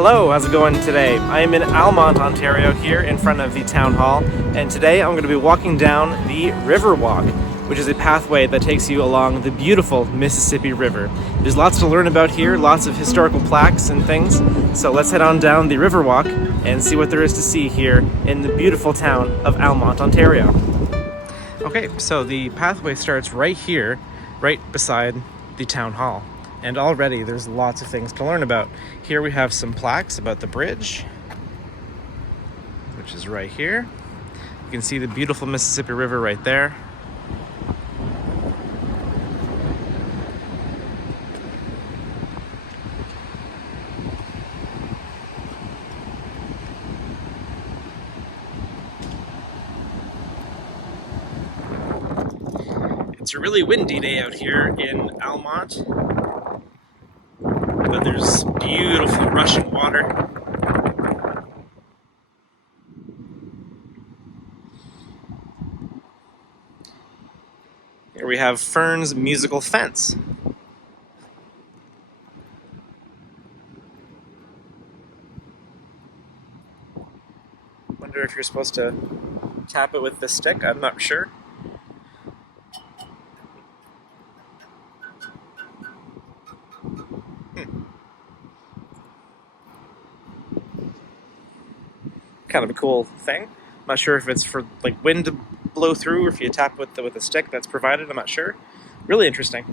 Hello, how's it going today? I am in Almonte, Ontario here in front of the town hall, and today I'm going to be walking down the Riverwalk, which is a pathway that takes you along the beautiful Mississippi River. There's lots to learn about here, lots of historical plaques and things, so let's head on down the Riverwalk and see what there is to see here in the beautiful town of Almonte, Ontario. Okay, so the pathway starts right here, right beside the town hall. And already there's lots of things to learn about. Here we have some plaques about the bridge, which is right here. You can see the beautiful Mississippi River right there. It's a really windy day out here in Almonte, but there's beautiful rushing water. Here we have Fern's musical fence. Wonder if you're supposed to tap it with the stick, I'm not sure. Kind of a cool thing. I'm not sure if it's for like wind to blow through or if you tap with the stick that's provided. I'm not sure. Really interesting.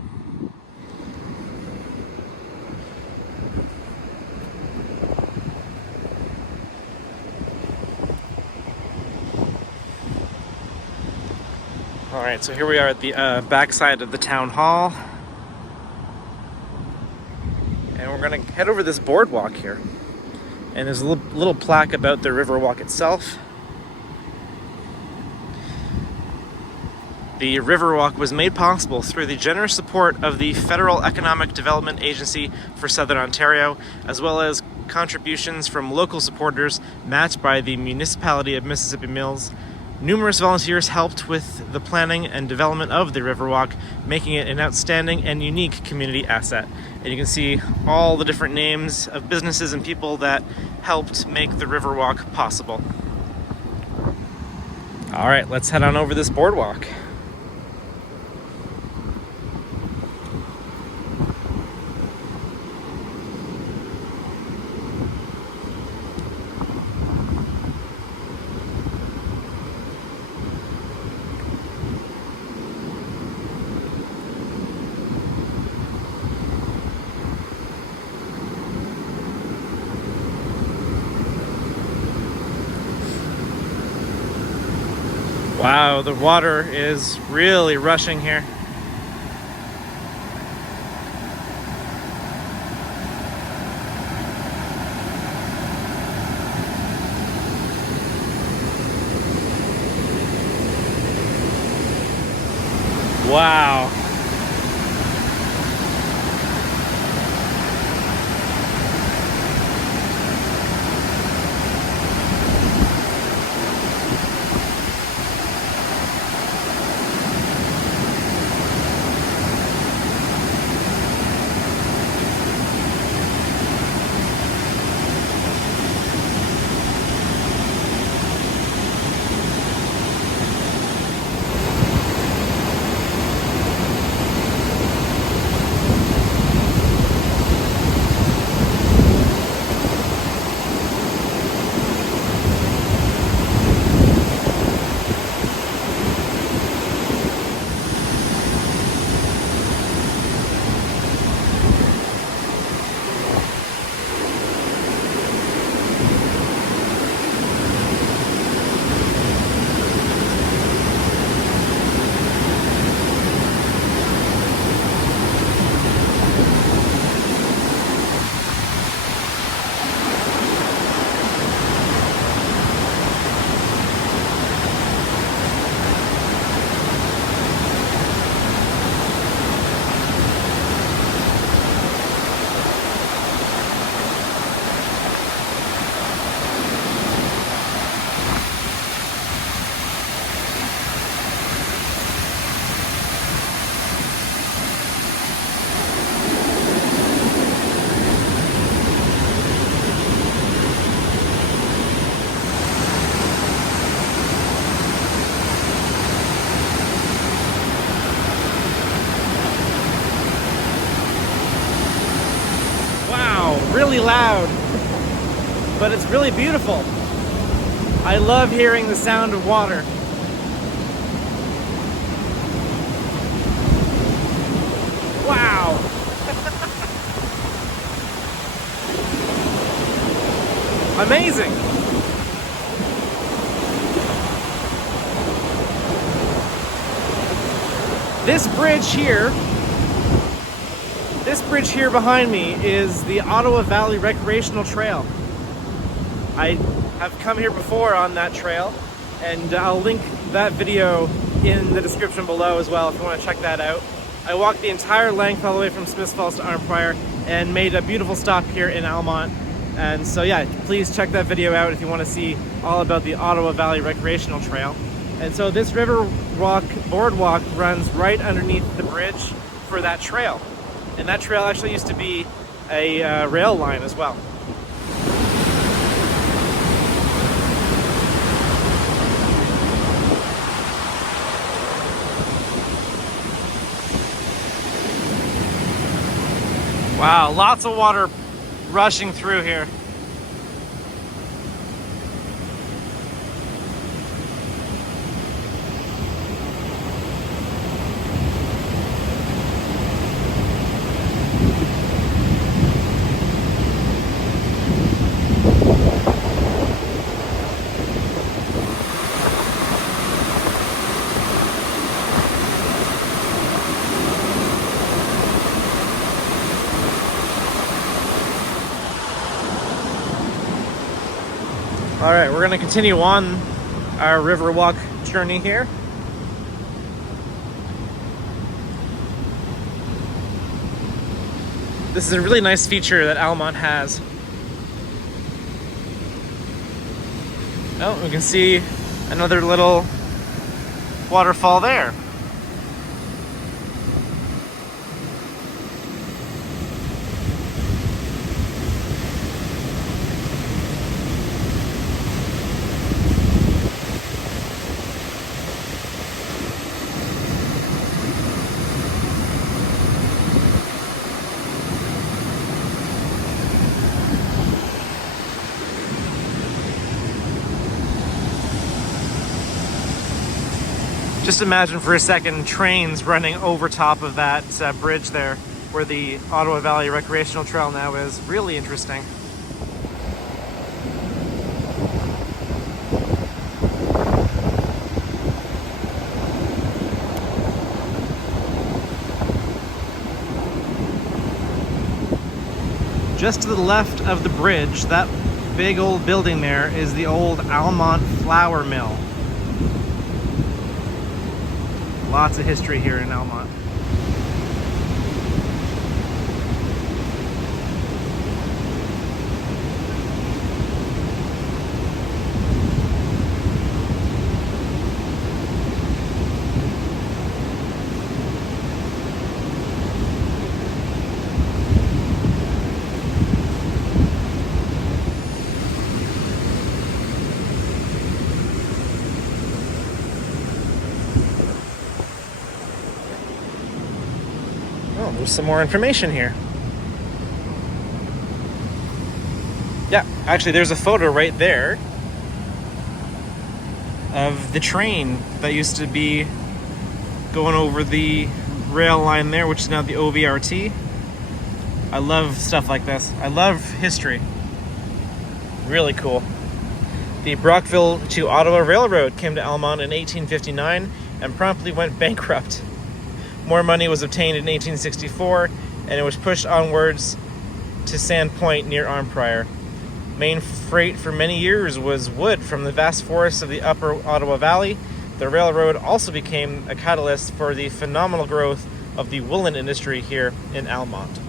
All right, so here we are at the backside of the town hall, and we're gonna head over this boardwalk here. And there's a little plaque about the Riverwalk itself. The Riverwalk was made possible through the generous support of the Federal Economic Development Agency for Southern Ontario, as well as contributions from local supporters matched by the Municipality of Mississippi Mills. Numerous volunteers helped with the planning and development of the Riverwalk, making it an outstanding and unique community asset. And you can see all the different names of businesses and people that helped make the Riverwalk possible. All right, let's head on over this boardwalk. Wow, the water is really rushing here. Wow. really loud, but it's really beautiful. I love hearing the sound of water. Wow. Amazing. This bridge here behind me is the Ottawa Valley Recreational Trail. I have come here before on that trail, and I'll link that video in the description below as well if you want to check that out. I walked the entire length all the way from Smiths Falls to Arnprior and made a beautiful stop here in Almonte. And so yeah, please check that video out if you want to see all about the Ottawa Valley Recreational Trail. And so this Riverwalk boardwalk runs right underneath the bridge for that trail. And that trail actually used to be a rail line as well. Wow, lots of water rushing through here. All right, we're gonna continue on our Riverwalk journey here. This is a really nice feature that Almonte has. Oh, we can see another little waterfall there. Just imagine for a second trains running over top of that bridge there where the Ottawa Valley Recreational Trail now is. Really interesting. Just to the left of the bridge, that big old building there is the old Almonte flour mill. Lots of history here in Almonte. Oh, there's some more information here. Yeah, actually there's a photo right there of the train that used to be going over the rail line there, which is now the OVRT. I love stuff like this. I love history. Really cool. The Brockville to Ottawa Railroad came to Almonte in 1859 and promptly went bankrupt. More money was obtained in 1864, and it was pushed onwards to Sand Point near Arnprior. Main freight for many years was wood from the vast forests of the upper Ottawa Valley. The railroad also became a catalyst for the phenomenal growth of the woolen industry here in Almonte.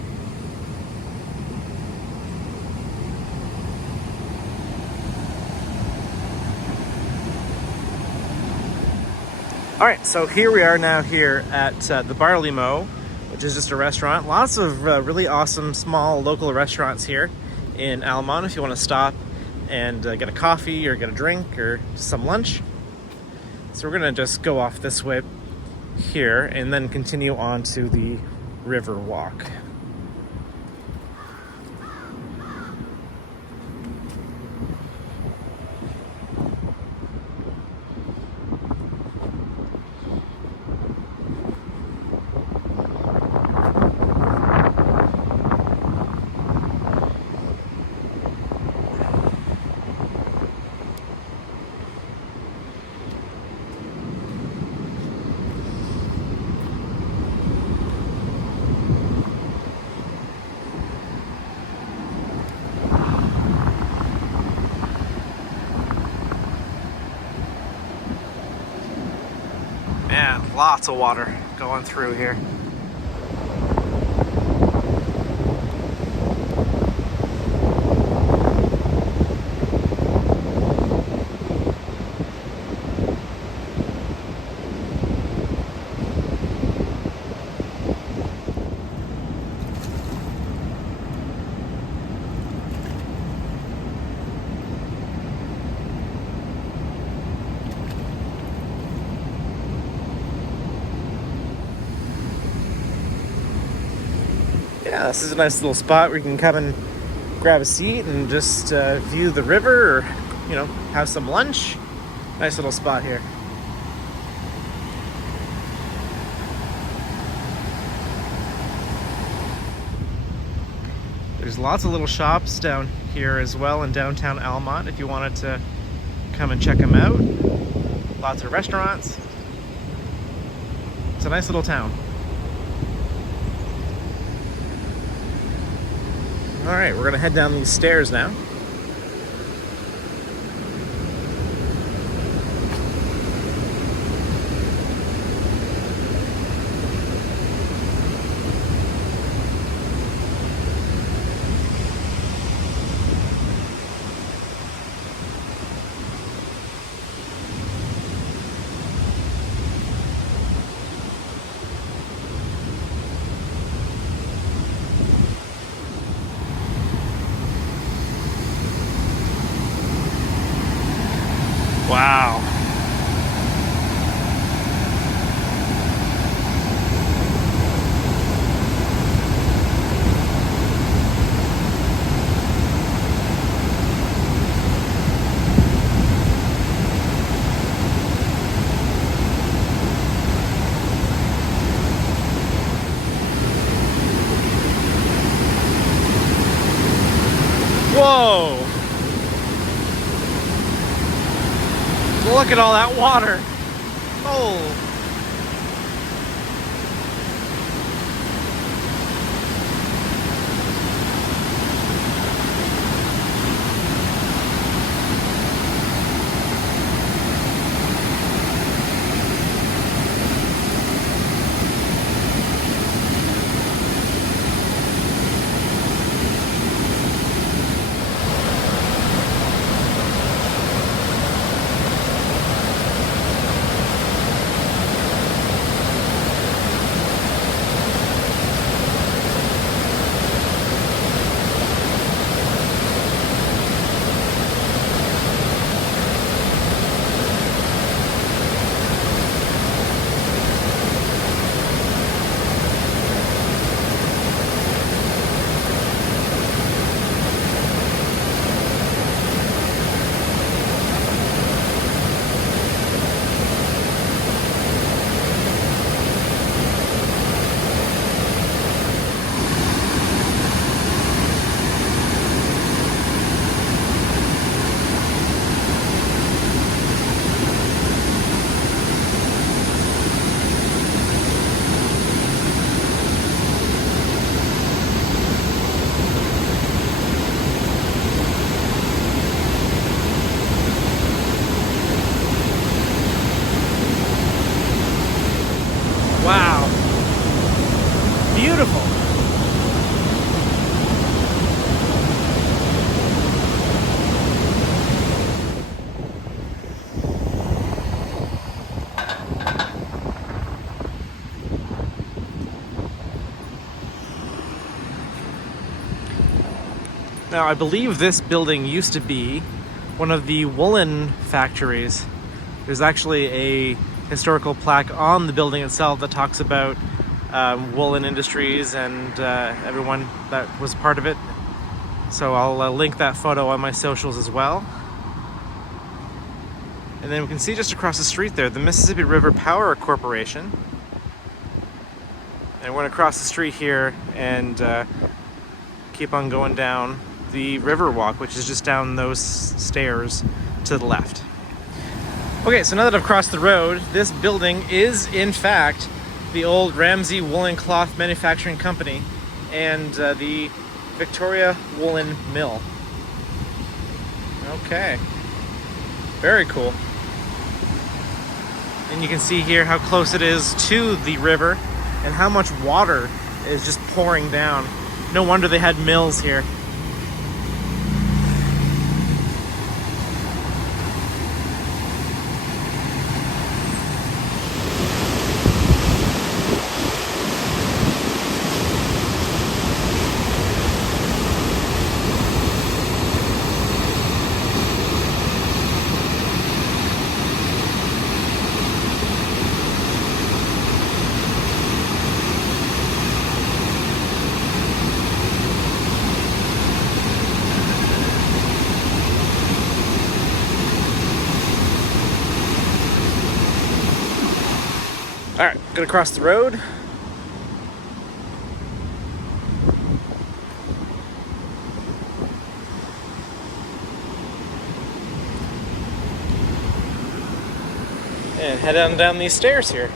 All right, so here we are now here at the Barley Mow, which is just a restaurant. Lots of really awesome small local restaurants here in Almonte if you want to stop and get a coffee or get a drink or some lunch. So we're gonna just go off this way here and then continue on to the Riverwalk. Man, lots of water going through here. Yeah, this is a nice little spot where you can come and grab a seat and just view the river, or have some lunch. Nice little spot here. There's lots of little shops down here as well in downtown Almonte if you wanted to come and check them out. Lots of restaurants. It's a nice little town. All right, we're gonna head down these stairs now. Wow. Whoa! Look at all that water. Oh. Wow. Beautiful. Now, I believe this building used to be one of the woolen factories. There's actually a historical plaque on the building itself that talks about woolen industries and everyone that was part of it. So I'll link that photo on my socials as well. And then we can see just across the street there, the Mississippi River Power Corporation. And we're gonna cross the street here and keep on going down the Riverwalk, which is just down those stairs to the left. Okay, so now that I've crossed the road, this building is in fact the old Ramsey Woolen Cloth Manufacturing Company and the Victoria Woolen Mill. Okay, very cool. And you can see here how close it is to the river and how much water is just pouring down. No wonder they had mills here. All right, gonna cross the road. And head on down these stairs here.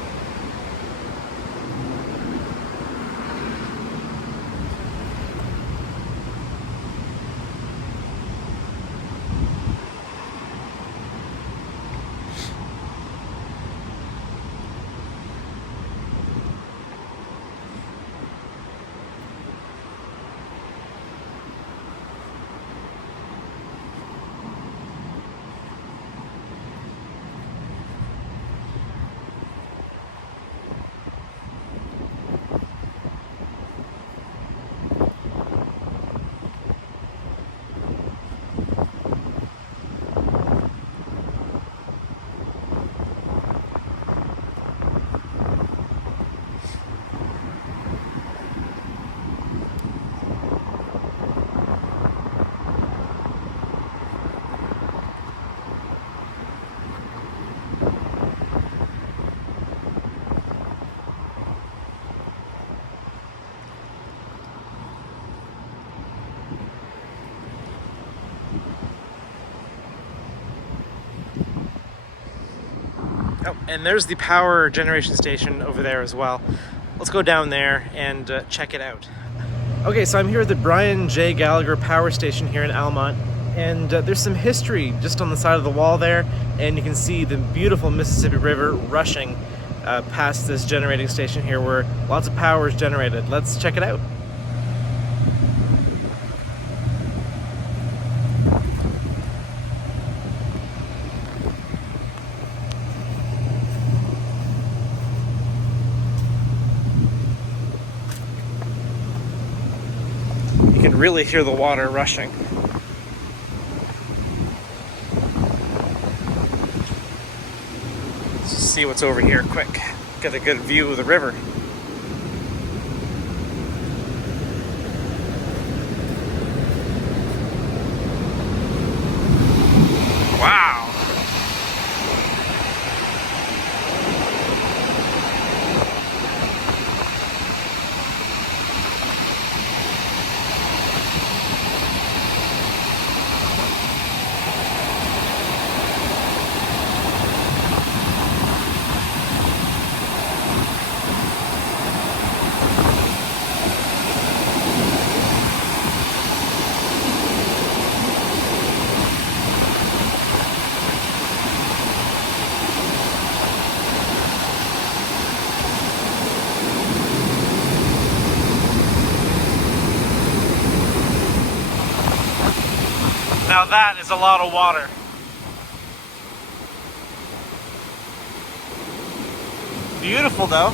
Oh, and there's the power generation station over there as well. Let's go down there and check it out. Okay, so I'm here at the Brian J. Gallagher Power Station here in Almont, and there's some history just on the side of the wall there, and you can see the beautiful Mississippi River rushing past this generating station here where lots of power is generated. Let's check it out. You can really hear the water rushing. Let's see what's over here quick. Get a good view of the river. Wow. Now that is a lot of water. Beautiful though.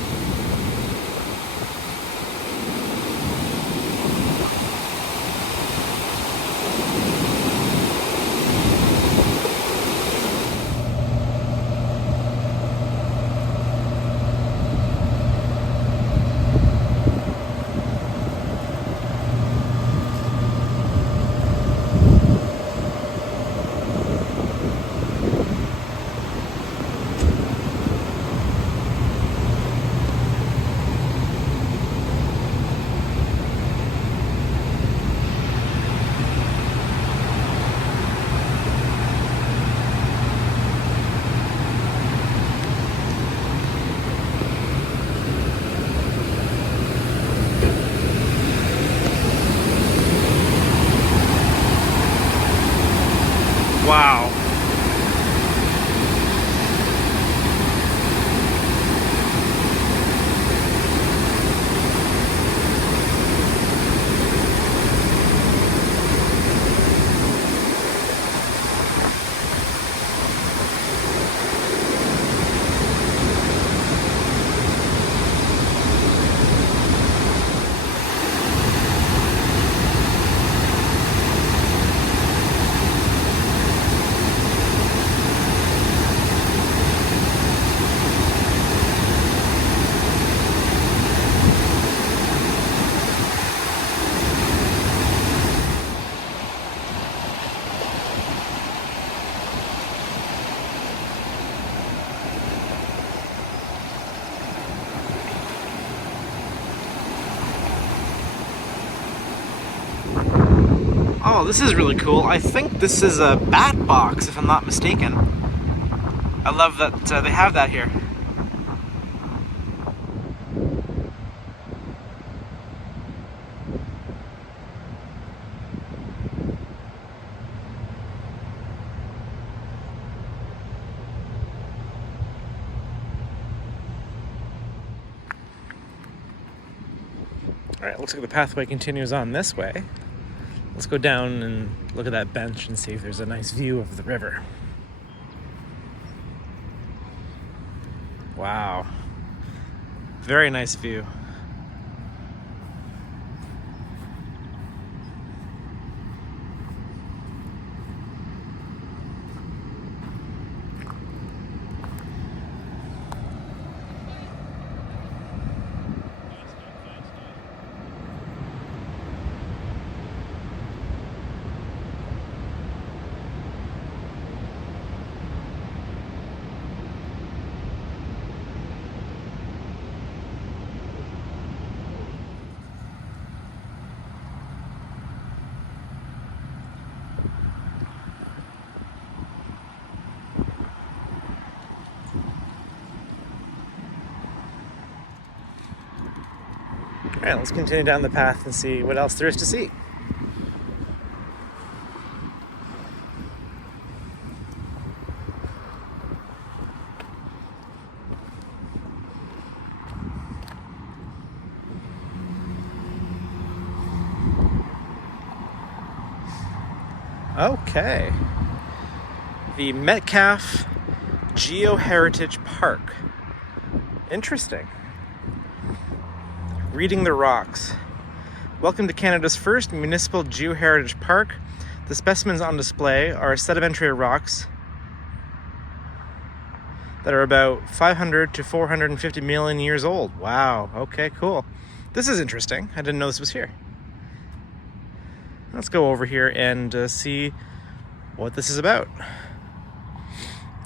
Oh, this is really cool. I think this is a bat box, if I'm not mistaken. I love that they have that here. Alright, looks like the pathway continues on this way. Let's go down and look at that bench and see if there's a nice view of the river. Wow. Very nice view. Alright, let's continue down the path and see what else there is to see. Okay. The Metcalfe GeoHeritage Park. Interesting. Reading the rocks. Welcome to Canada's first municipal GeoHeritage Park. The specimens on display are sedimentary rocks that are about 500 to 450 million years old. Wow, okay, cool. This is interesting. I didn't know this was here. Let's go over here and see what this is about.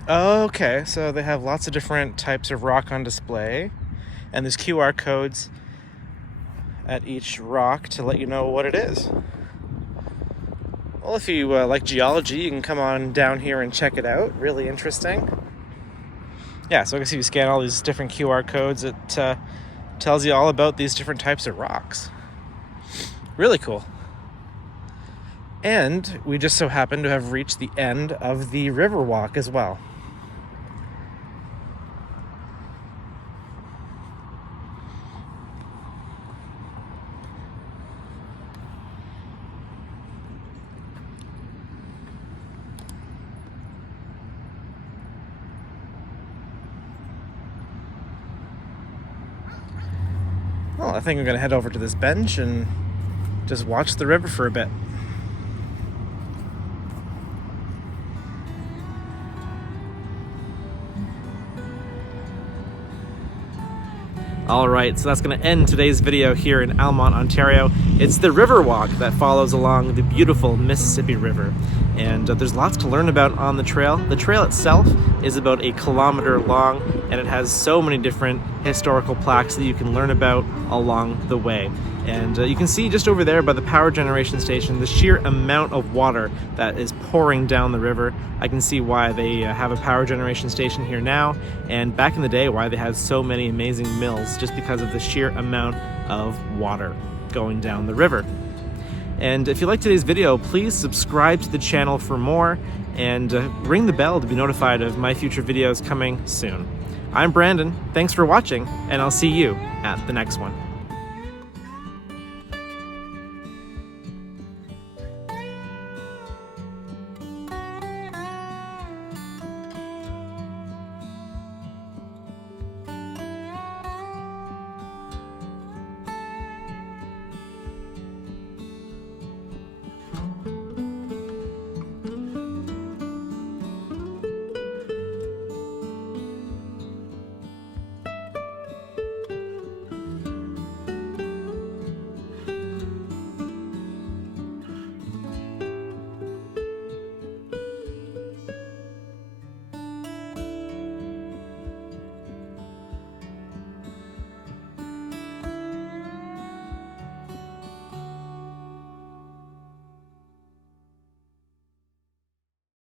Okay, so they have lots of different types of rock on display, and there's QR codes at each rock to let you know what it is. Well, if you like geology, you can come on down here and check it out. Really interesting. Yeah, so I guess if you scan all these different QR codes, it tells you all about these different types of rocks. Really cool. And we just so happen to have reached the end of the Riverwalk as well. Well, I think I'm going to head over to this bench and just watch the river for a bit. Alright, so that's going to end today's video here in Almonte, Ontario. It's the Riverwalk that follows along the beautiful Mississippi River. And there's lots to learn about on the trail. The trail itself is about 1 kilometer long, and it has so many different historical plaques that you can learn about along the way. And you can see just over there by the power generation station the sheer amount of water that is pouring down the river. I can see why they have a power generation station here now, and back in the day why they had so many amazing mills, just because of the sheer amount of water going down the river. And if you liked today's video, please subscribe to the channel for more, and ring the bell to be notified of my future videos coming soon. I'm Brandon, thanks for watching, and I'll see you at the next one.